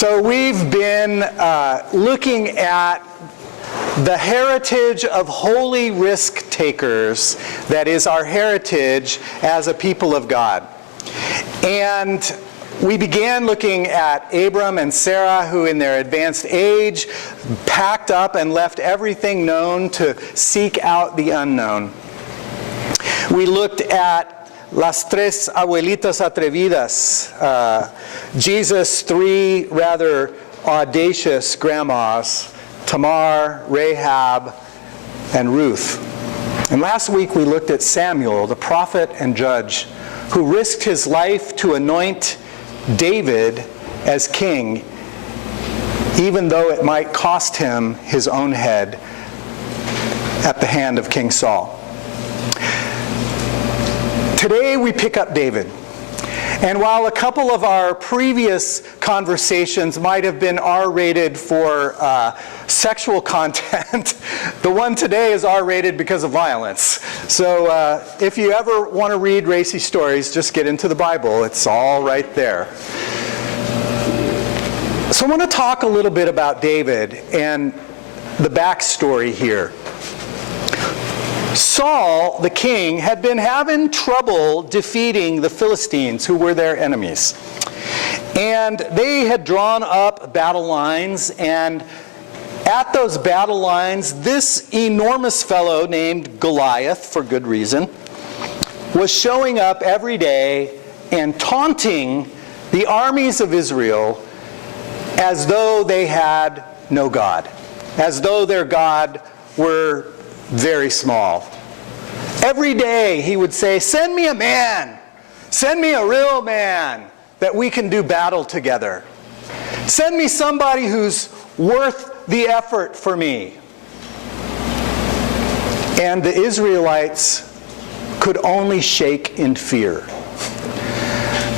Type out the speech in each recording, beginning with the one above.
So we've been looking at the heritage of holy risk takers, that is our heritage as a people of God. And we began looking at Abram and Sarah, who in their advanced age packed up and left everything known to seek out the unknown. We looked at Las tres abuelitas atrevidas, Jesus' three rather audacious grandmas, Tamar, Rahab, and Ruth. And last week we looked at Samuel, the prophet and judge, who risked his life to anoint David as king, even though it might cost him his own head at the hand of King Saul. Today we pick up David. And while a couple of our previous conversations might have been R-rated for sexual content, the one today is R-rated because of violence. So if you ever want to read racy stories, just get into the Bible. It's all right there. So I want to talk a little bit about David and the backstory here. Saul, the king, had been having trouble defeating the Philistines, who were their enemies. And they had drawn up battle lines, and at those battle lines, this enormous fellow named Goliath, for good reason, was showing up every day and taunting the armies of Israel as though they had no God, as though their God were very small. Every day he would say, "Send me a man, send me a real man that we can do battle together. Send me somebody who's worth the effort for me." And the Israelites could only shake in fear.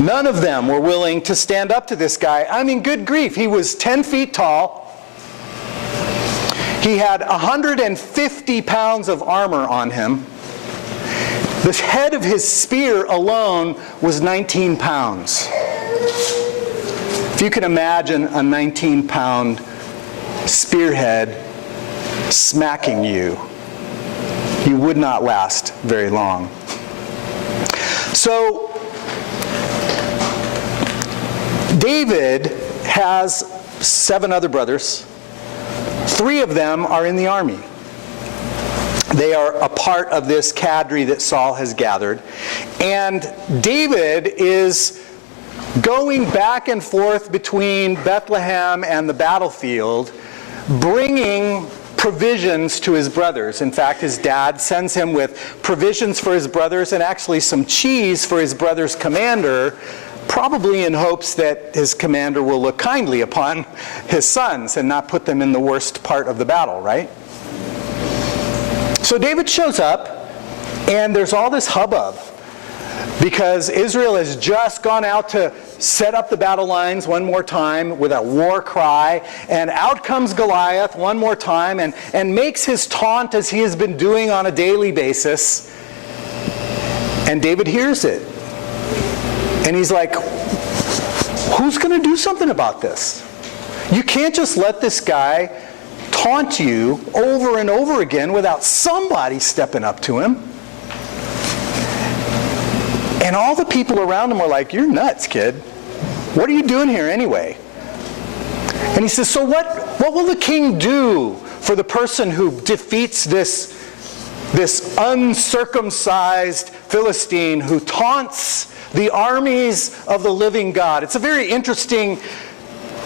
None of them were willing to stand up to this guy. I mean, good grief, he was 10 feet tall. He had 150 pounds of armor on him. The head of his spear alone was 19 pounds. If you can imagine a 19-pound spearhead smacking you, you would not last very long. So, David has 7 other brothers. 3 of them are in the army. They are a part of this cadre that Saul has gathered. And David is going back and forth between Bethlehem and the battlefield, bringing provisions to his brothers. In fact, his dad sends him with provisions for his brothers and actually some cheese for his brother's commander, probably in hopes that his commander will look kindly upon his sons and not put them in the worst part of the battle, right? So David shows up, and there's all this hubbub because Israel has just gone out to set up the battle lines one more time with a war cry, and out comes Goliath one more time and makes his taunt as he has been doing on a daily basis. And David hears it. And he's like, who's going to do something about this? You can't just let this guy taunt you over and over again without somebody stepping up to him. And all the people around him are like, "You're nuts, kid. What are you doing here anyway?" And he says, "So what will the king do for the person who defeats this uncircumcised Philistine who taunts the armies of the living God?" It's a very interesting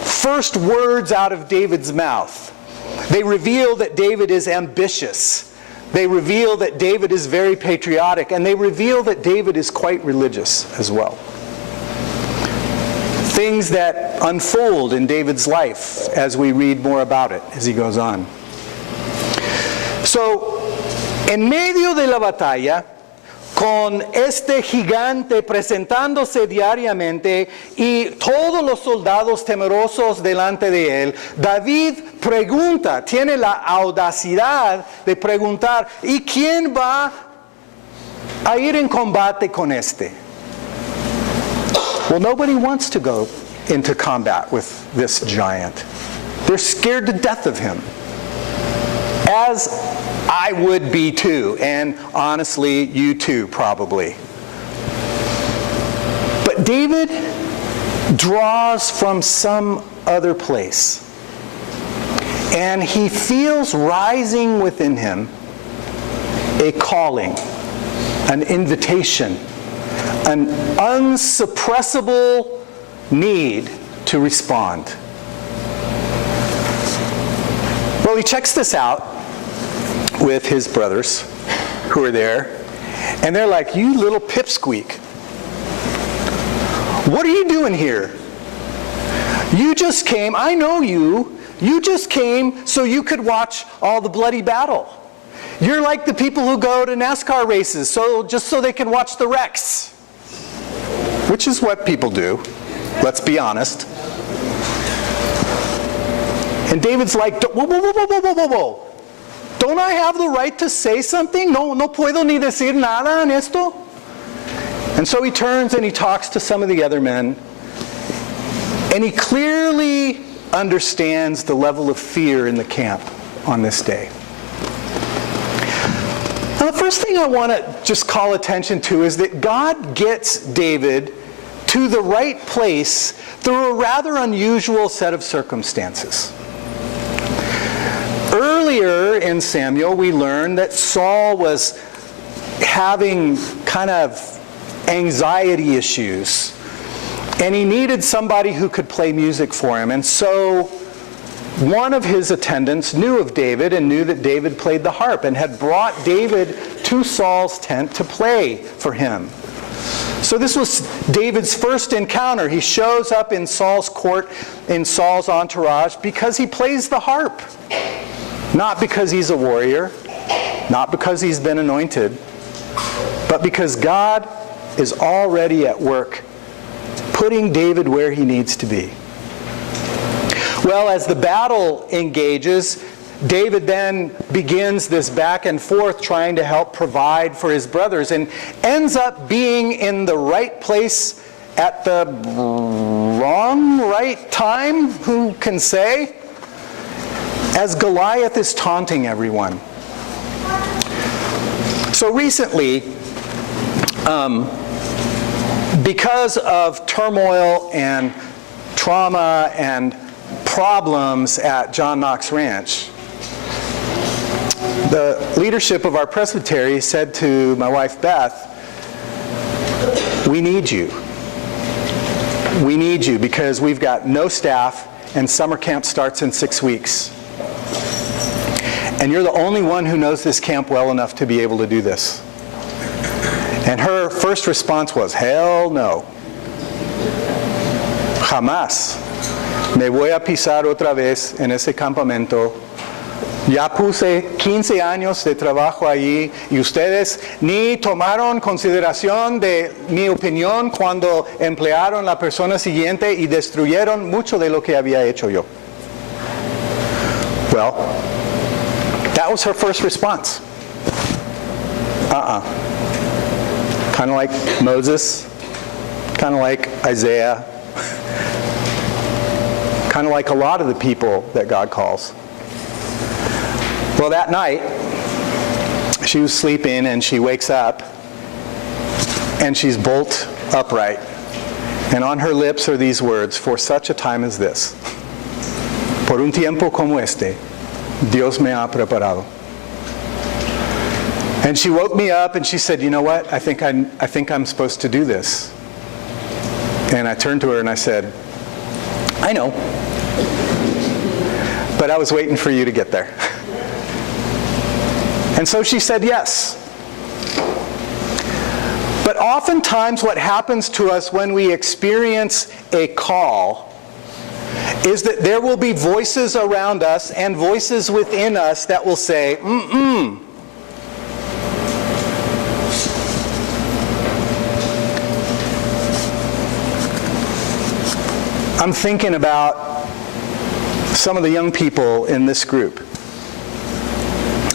first words out of David's mouth. They reveal that David is ambitious. They reveal that David is very patriotic. And they reveal that David is quite religious as well. Things that unfold in David's life as we read more about it as he goes on. So, en medio de la batalla, con este gigante presentándose diariamente y todos los soldados temerosos delante de él, David pregunta, tiene la audacidad de preguntar, ¿y quién va a ir en combate con este? Well, nobody wants to go into combat with this giant. They're scared to death of him, as I would be too, and honestly, you too, probably. But David draws from some other place, and he feels rising within him a calling, an invitation, an unsuppressible need to respond. Well, he checks this out with his brothers who are there, and they're like, "You little pipsqueak. What are you doing here? You just came, I know you just came so you could watch all the bloody battle. You're like the people who go to NASCAR races just so they can watch the wrecks." Which is what people do, let's be honest. And David's like, "Whoa, whoa, whoa, whoa, whoa, whoa, whoa. Don't I have the right to say something? No puedo ni decir nada en esto?" And so he turns and he talks to some of the other men, and he clearly understands the level of fear in the camp on this day. Now, the first thing I want to just call attention to is that God gets David to the right place through a rather unusual set of circumstances. Earlier in Samuel, we learned that Saul was having kind of anxiety issues, and he needed somebody who could play music for him. And so one of his attendants knew of David and knew that David played the harp and had brought David to Saul's tent to play for him. So this was David's first encounter. He shows up in Saul's court, in Saul's entourage, because he plays the harp. Not because he's a warrior, not because he's been anointed, but because God is already at work putting David where he needs to be. Well, as the battle engages, David then begins this back and forth trying to help provide for his brothers, and ends up being in the right place at the right time, who can say, as Goliath is taunting everyone. So recently, because of turmoil and trauma and problems at John Knox Ranch, the leadership of our presbytery said to my wife Beth, "We need you. We need you because we've got no staff and summer camp starts in 6 weeks. And you're the only one who knows this camp well enough to be able to do this." And her first response was, "Hell no. Jamás me voy a pisar otra vez en ese campamento. Ya puse 15 años de trabajo allí y ustedes ni tomaron consideración de mi opinión cuando emplearon la persona siguiente y destruyeron mucho de lo que había hecho yo." Well, that was her first response. Kind of like Moses, kind of like Isaiah, kind of like a lot of the people that God calls. Well, that night, she was sleeping and she wakes up and she's bolt upright. And on her lips are these words, "For such a time as this, por un tiempo como este, Dios me ha preparado." And she woke me up and she said, "You know what? I think I'm supposed to do this." And I turned to her and I said, "I know, but I was waiting for you to get there." And so she said yes. But oftentimes what happens to us when we experience a call is that there will be voices around us and voices within us that will say, I'm thinking about some of the young people in this group.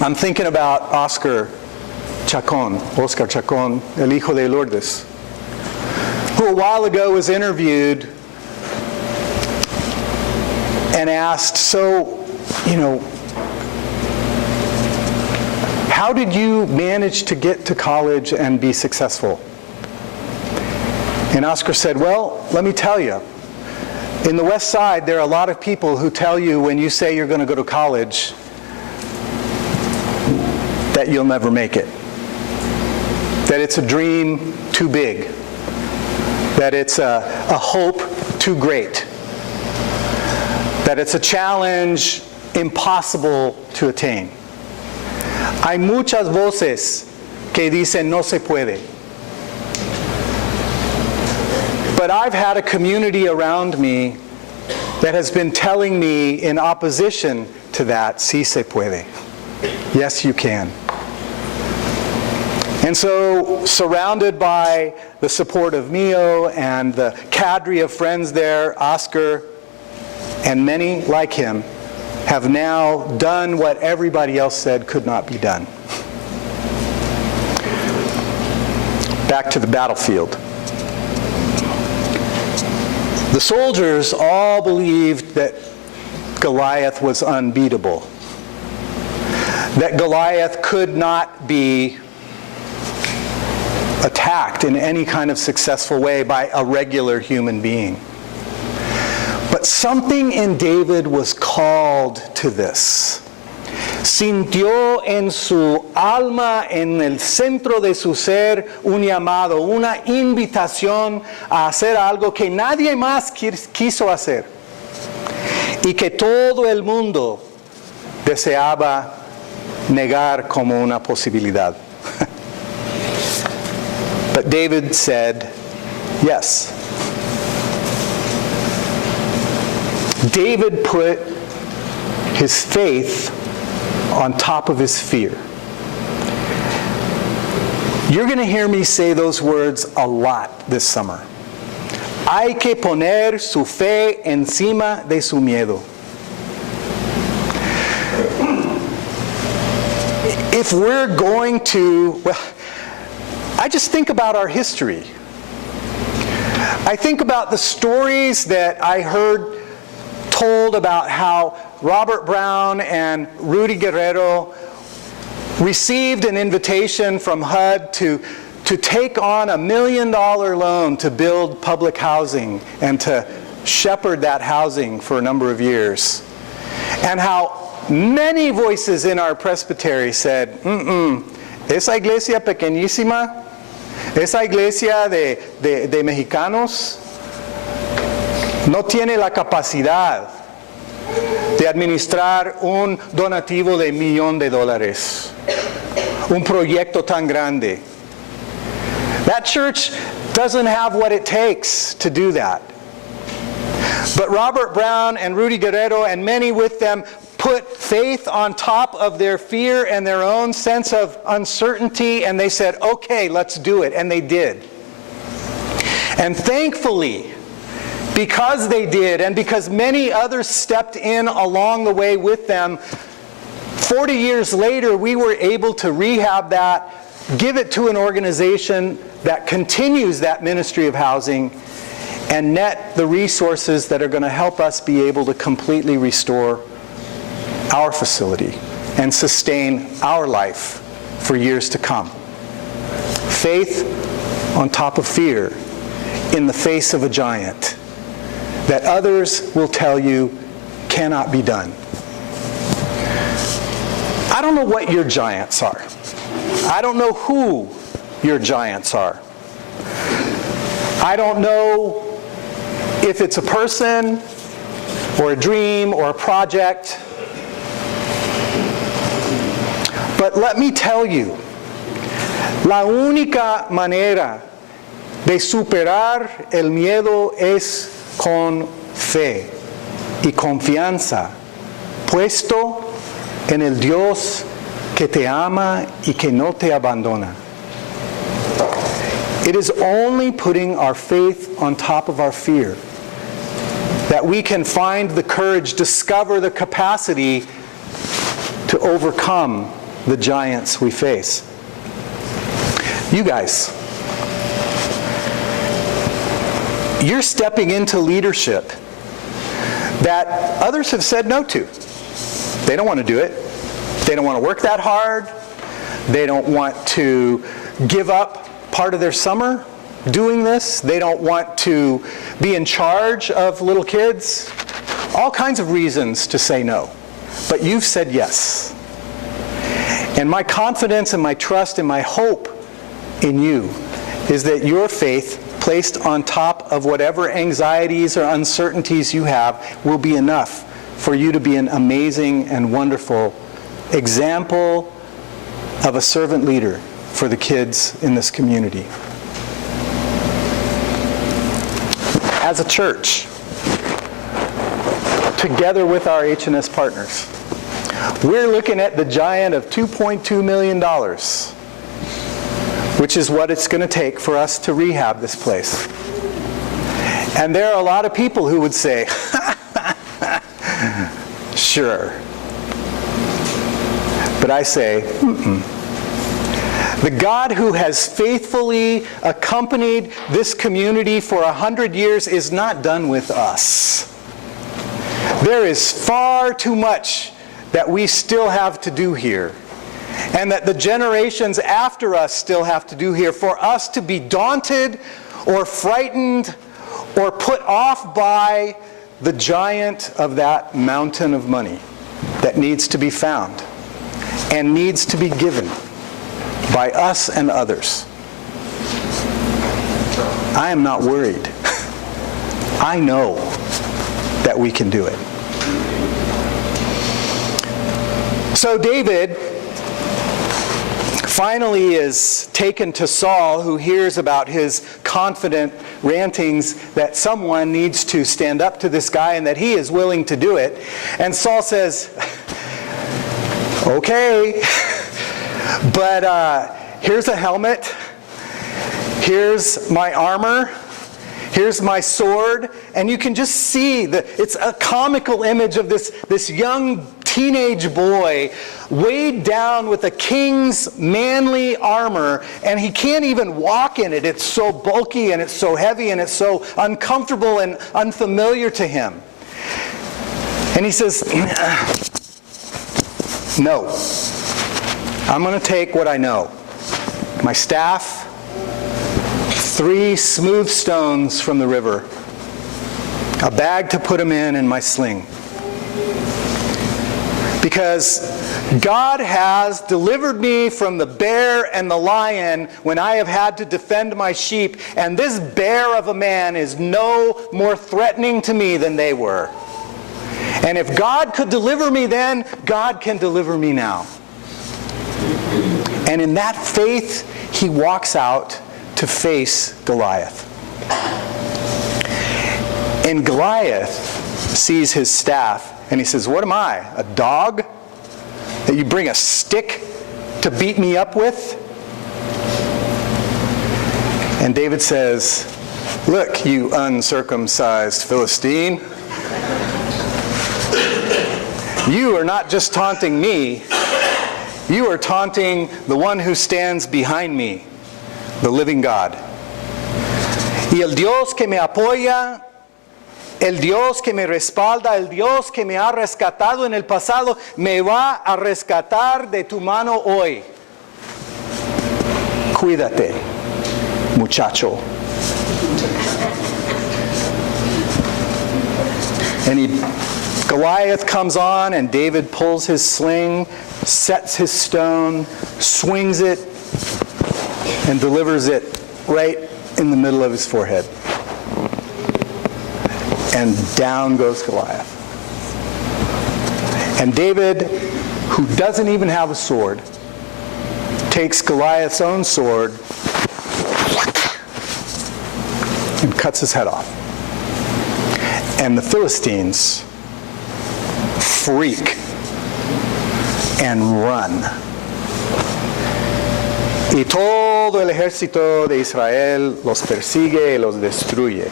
I'm thinking about Oscar Chacon, el hijo de Lourdes, who a while ago was interviewed and asked, so, how did you manage to get to college and be successful? And Oscar said, well, let me tell you. In the West Side, there are a lot of people who tell you when you say you're going to go to college that you'll never make it. That it's a dream too big. That it's a hope too great. That it's a challenge impossible to attain. Hay muchas voces que dicen no se puede. But I've had a community around me that has been telling me in opposition to that, sí se puede. Yes, you can. And so, surrounded by the support of Mio and the cadre of friends there, Oscar and many like him have now done what everybody else said could not be done. Back to the battlefield. The soldiers all believed that Goliath was unbeatable, that Goliath could not be attacked in any kind of successful way by a regular human being. But something in David was called to this. Sintió en su alma, en el centro de su ser, un llamado, una invitación a hacer algo que nadie más quiso hacer y que todo el mundo deseaba negar como una posibilidad. But David said, yes. David put his faith on top of his fear. You're going to hear me say those words a lot this summer. Hay que poner su fe encima de su miedo. If we're going to, well, I just think about our history. I think about the stories that I heard told about how Robert Brown and Rudy Guerrero received an invitation from HUD to take on $1 million loan to build public housing and to shepherd that housing for a number of years. And how many voices in our presbytery said, esa iglesia pequeñísima, esa iglesia de mexicanos, no tiene la capacidad de administrar un donativo de $1 million, un proyecto tan grande. That church doesn't have what it takes to do that. But Robert Brown and Rudy Guerrero and many with them put faith on top of their fear and their own sense of uncertainty, and they said, okay, let's do it, and they did. And thankfully, because they did, and because many others stepped in along the way with them, 40 years later, we were able to rehab that, give it to an organization that continues that ministry of housing, and net the resources that are going to help us be able to completely restore our facility and sustain our life for years to come. Faith on top of fear in the face of a giant that others will tell you cannot be done. I don't know what your giants are. I don't know who your giants are. I don't know if it's a person or a dream or a project. But let me tell you, la única manera de superar el miedo es con fe y confianza, puesto en el Dios que te ama y que no te abandona. It is only putting our faith on top of our fear that we can find the courage, discover the capacity to overcome the giants we face. You guys, you're stepping into leadership that others have said no to. They don't want to do it. They don't want to work that hard. They don't want to give up part of their summer doing this. They don't want to be in charge of little kids. All kinds of reasons to say no. But you've said yes. And my confidence and my trust and my hope in you is that your faith, placed on top of whatever anxieties or uncertainties you have, will be enough for you to be an amazing and wonderful example of a servant leader for the kids in this community. As a church, together with our H&S partners, we're looking at the giant of $2.2 million, which is what it's going to take for us to rehab this place. And there are a lot of people who would say, sure. But I say, The God who has faithfully accompanied this community for 100 years is not done with us. There is far too much that we still have to do here, and that the generations after us still have to do here, for us to be daunted or frightened or put off by the giant of that mountain of money that needs to be found and needs to be given by us and others. I am not worried. I know that we can do it. So David finally is taken to Saul, who hears about his confident rantings that someone needs to stand up to this guy and that he is willing to do it. And Saul says, okay, but here's a helmet, here's my armor, here's my sword, and you can just see it's a comical image of this young teenage boy weighed down with a king's manly armor, and he can't even walk in it. It's so bulky and it's so heavy and it's so uncomfortable and unfamiliar to him. And he says, no, I'm going to take what I know. My staff, 3 smooth stones from the river, a bag to put them in, and my sling. Because God has delivered me from the bear and the lion when I have had to defend my sheep, and this bear of a man is no more threatening to me than they were. And if God could deliver me then, God can deliver me now. And in that faith, he walks out to face Goliath. And Goliath sees his staff, and he says, what am I, a dog that you bring a stick to beat me up with? And David says, look, you uncircumcised Philistine, you are not just taunting me, you are taunting the one who stands behind me, the living God. Y el Dios que me apoya, el Dios que me respalda, el Dios que me ha rescatado en el pasado, me va a rescatar de tu mano hoy. Cuídate, muchacho. And Goliath comes on, and David pulls his sling, sets his stone, swings it, and delivers it right in the middle of his forehead. And down goes Goliath. And David, who doesn't even have a sword, takes Goliath's own sword and cuts his head off. And the Philistines freak and run. Y todo el ejército de Israel los persigue y los destruye,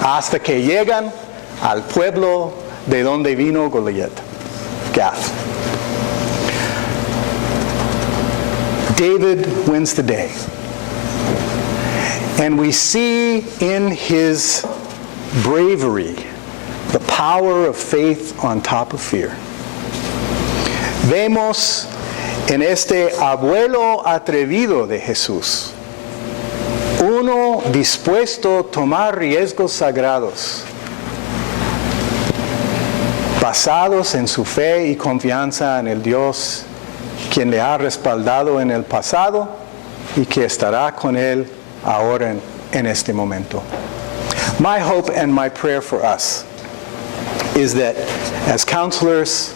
hasta que llegan al pueblo de donde vino Goliath, Gath. David wins the day. And we see in his bravery The power of faith on top of fear. Vemos en este abuelo atrevido de Jesús, uno dispuesto a tomar riesgos sagrados, basados en su fe y confianza en el Dios, quien le ha respaldado en el pasado y que estará con él ahora en este momento. My hope and my prayer for us is that as counselors,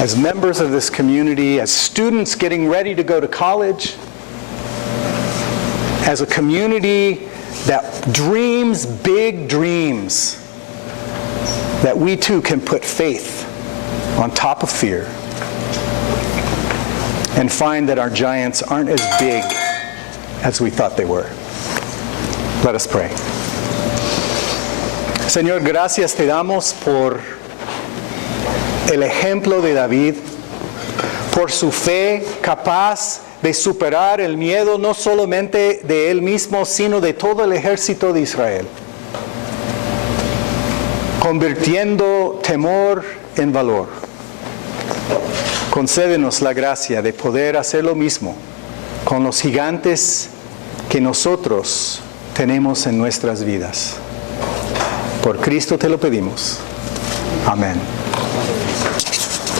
as members of this community, as students getting ready to go to college, as a community that dreams big dreams, that we too can put faith on top of fear and find that our giants aren't as big as we thought they were. Let us pray. Señor, gracias te damos por el ejemplo de David, por su fe capaz de superar el miedo no solamente de él mismo, sino de todo el ejército de Israel, convirtiendo temor en valor. Concédenos la gracia de poder hacer lo mismo con los gigantes que nosotros tenemos en nuestras vidas. Por Cristo te lo pedimos. Amén.